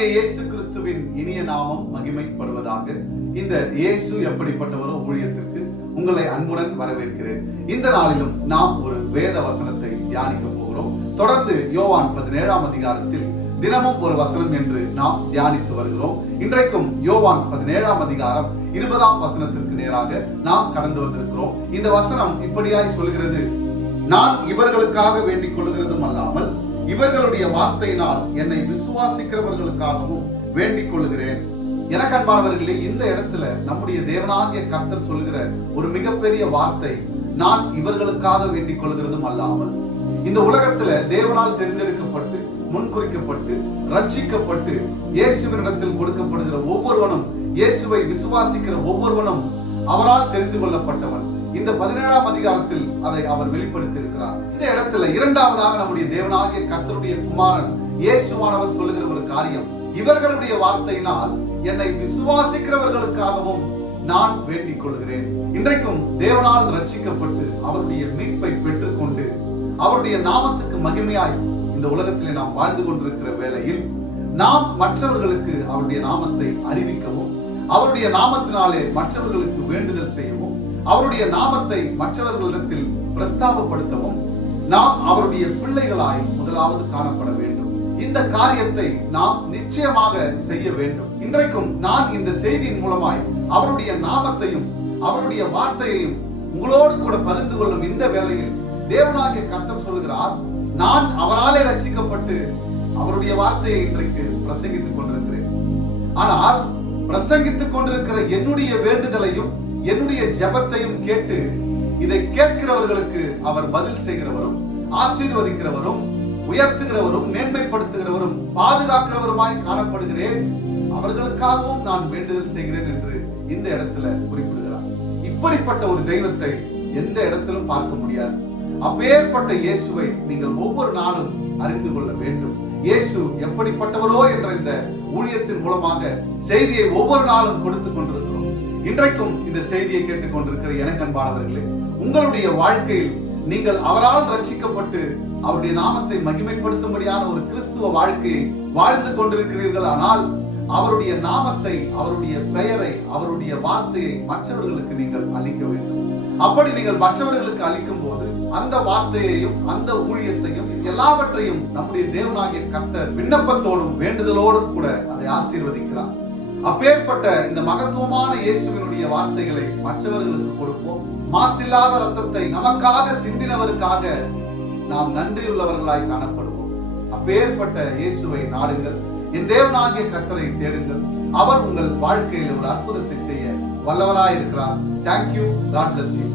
கர்த்தராகிய இயேசு கிறிஸ்துவின் இனிய நாமம் மகிமைப்படுவதாக. இந்த இயேசு எப்படிப்பட்டவரோ ஊழியத்திற்கு உங்களை அன்புடன் வரவேற்கிறேன். இந்த நாளிலும் நாம் ஒரு வேத வசனத்தை தியானிக்க போகிறோம். தொடர்ந்து யோவான் 17ஆம் அதிகாரத்தில் தினமும் ஒரு வசனம் என்று நாம் தியானித்து வருகிறோம். இன்றைக்கும் யோவான் 17ஆம் அதிகாரம் 20ஆம் வசனத்திற்கு நேராக நாம் கடந்து வந்திருக்கிறோம். இந்த வசனம் இப்படியாய் சொல்கிறது: நான் இவர்களுக்காக வேண்டிக் கொள்கிறதும் அல்லாமல் இவர்களுடைய வார்த்தையினால் என்னை விசுவாசிக்கிறவர்களுக்காகவும் வேண்டிக் கொள்கிறேன். எனக்கு அன்பானவர்களே, இந்த இடத்துல நம்முடைய தேவனாகிய கர்த்தர் சொல்லுகிற ஒரு மிகப்பெரிய வார்த்தை, நான் இவர்களுக்காக வேண்டிக் கொள்கிறதும் அல்லாமல். இந்த உலகத்துல தேவனால் தெரிந்தெடுக்கப்பட்டு முன்குறிக்கப்பட்டு ரட்சிக்கப்பட்டு இயேசுவினிடத்தில் கொடுக்கப்படுகிற ஒவ்வொருவனும், இயேசுவை விசுவாசிக்கிற ஒவ்வொருவனும் அவரால் தெரிந்து கொள்ளப்பட்டவன். இந்த 17ஆம் அதிகாரத்தில் அதை அவர் வெளிப்படுத்தி இருக்கிறார். இந்த இடத்துல இரண்டாவதாக நம்முடைய தேவனாகிய கர்த்தருடைய குமாரன் இயேசுவானவர் சொல்லுகிற ஒரு காரியம், இவர்களுடைய வார்த்தையினால் என்னை விசுவாசிக்கிறவர்களுக்காகவும் நான் வேண்டிக் கொள்கிறேன். இன்றைக்கும் தேவனால் ரட்சிக்கப்பட்டு அவருடைய மீட்பை பெற்றுக்கொண்டு அவருடைய நாமத்துக்கு மகிமையாய் இந்த உலகத்திலே நாம் வாழ்ந்து கொண்டிருக்கிற வேளையில் நாம் மற்றவர்களுக்கு அவருடைய நாமத்தை அறிவிக்கவும், அவருடைய நாமத்தினாலே மற்றவர்களுக்கு வேண்டுதல் செய்யவும், அவருடைய நாமத்தை மற்றவர்களிடத்தில் பிரஸ்தாபப்படுத்தவும் நாம் அவருடைய பிள்ளைகளாய் முதலாவது காணப்பட வேண்டும். இந்த காரியத்தை நாம் நிச்சயமாக செய்ய வேண்டும். இன்றைக்கும் நான் இந்த செய்தியின் மூலமாய் அவருடைய நாமத்தையும் அவருடைய வார்த்தையையும் உங்களோடு கூட பகிர்ந்து கொள்ளும் இந்த வேளையில் தேவனாகிய கர்த்தர் சொல்கிறார், நான் அவராலே ரட்சிக்கப்பட்டு அவருடைய வார்த்தையை இன்றைக்கு பிரசங்கித்துக் கொண்டிருக்கிறேன். ஆனால் பிரசங்கித்துக் கொண்டிருக்கிற என்னுடைய வேண்டுதலையும் என்னுடைய ஜெபத்தையும் கேட்டு இதை கேட்கிறவர்களுக்கு அவர் பதில் செய்கிறவரும், ஆசீர்வதிக்கிறவரும், உயர்த்துகிறவரும், மேன்மைப்படுத்துகிறவரும், பாதுகாக்கிறவருமாய் காணப்படுகிறேன். அவர்களுக்காகவும் நான் வேண்டுதல் செய்கிறேன் என்று இந்த இடத்துல குறிப்பிடுகிறார். இப்படிப்பட்ட ஒரு தெய்வத்தை எந்த இடத்திலும் பார்க்க முடியாது. அப்பேற்பட்ட இயேசுவை நீங்கள் ஒவ்வொரு நாளும் அறிந்து கொள்ள வேண்டும். இயேசு எப்படிப்பட்டவரோ என்ற இந்த ஊழியத்தின் மூலமாக செய்தியை ஒவ்வொரு நாளும் கொடுத்துக் கொண்டிருக்கிறோம். இன்றைக்கும் இந்த செய்தியை கேட்டுக் கொண்டிருக்கிற எனக்கு அன்பானவர்களே, உங்களுடைய வாழ்க்கையில் நீங்கள் அவரால் ரட்சிக்கப்பட்டு அவருடைய நாமத்தை மகிமைப்படுத்தும்படியான ஒரு கிறிஸ்துவ வாழ்க்கையை வாழ்ந்து கொண்டிருக்கிறீர்கள். ஆனால் அவருடைய நாமத்தை, அவருடைய பெயரை, அவருடைய வார்த்தையை மற்றவர்களுக்கு நீங்கள் அளிக்க வேண்டும். அப்படி நீங்கள் மற்றவர்களுக்கு அளிக்கும் போது அந்த வார்த்தையையும் அந்த ஊழியத்தையும் எல்லாவற்றையும் நம்முடைய தேவனாகிய கர்த்தர் விண்ணப்பத்தோடும் வேண்டுதலோடும் கூட அதை ஆசீர்வதிக்கிறார். அப்பேற்பட்ட இந்த மகத்துவமான இயேசுவினுடைய வார்த்தைகளை மற்றவர்களுக்கு கொடுப்போம். மாசில்லாத ரத்தத்தை நமக்காக சிந்தினவருக்காக நாம் நன்றியுள்ளவர்களாய் காணப்படுவோம். அப்பேற்பட்ட இயேசுவை நாடுங்கள். என் தேவனாகிய கர்த்தரை தேடுங்கள். அவர் உங்கள் வாழ்க்கையில் ஒரு அற்புதத்தை செய்ய வல்லவராய் இருக்கிறார். Thank you. God bless you.